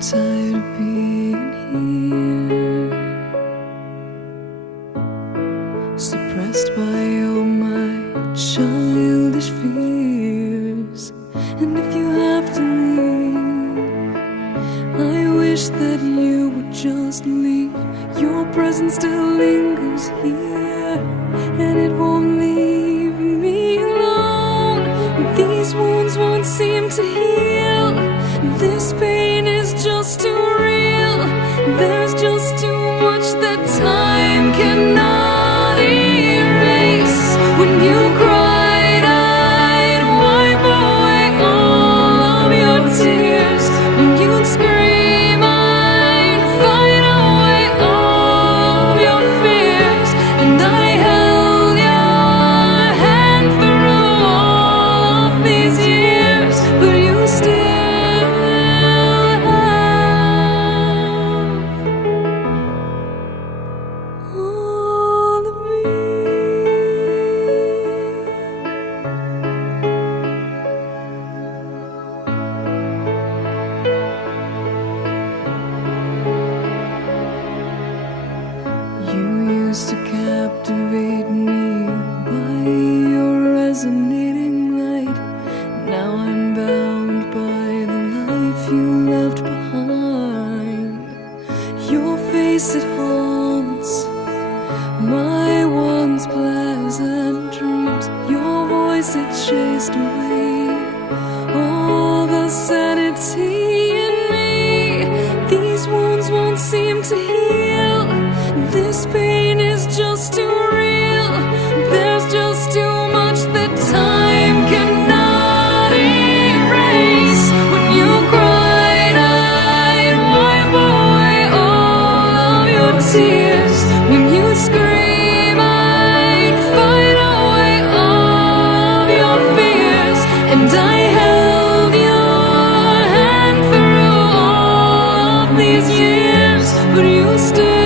tired of being here, suppressed by all my childish fears. And if you have to leave, I wish that you would just leave. Your presence still lingers here, and it won't leave me alone. These wounds won't seem to heal. This pain is just too real. There's just too much that time cannot erase. When you cried, I'd wipe away all of your tears. When you'd scream, I'd fight away all of your fears. And I held your hand through all of these years, but you still all of me. You used to captivate me by your resonating light. Now I'm bound by the life you left behind. Your face, it haunts my once pleasant dreams. Your voice, it chased away all the sanity in me. These wounds won't seem to heal. This pain is just too real. There's just too much that time cannot erase. When you cried, I'd wipe away all of your tears. When you scream, I'd fight away all of your fears. And I held your hand through all of these years, but you still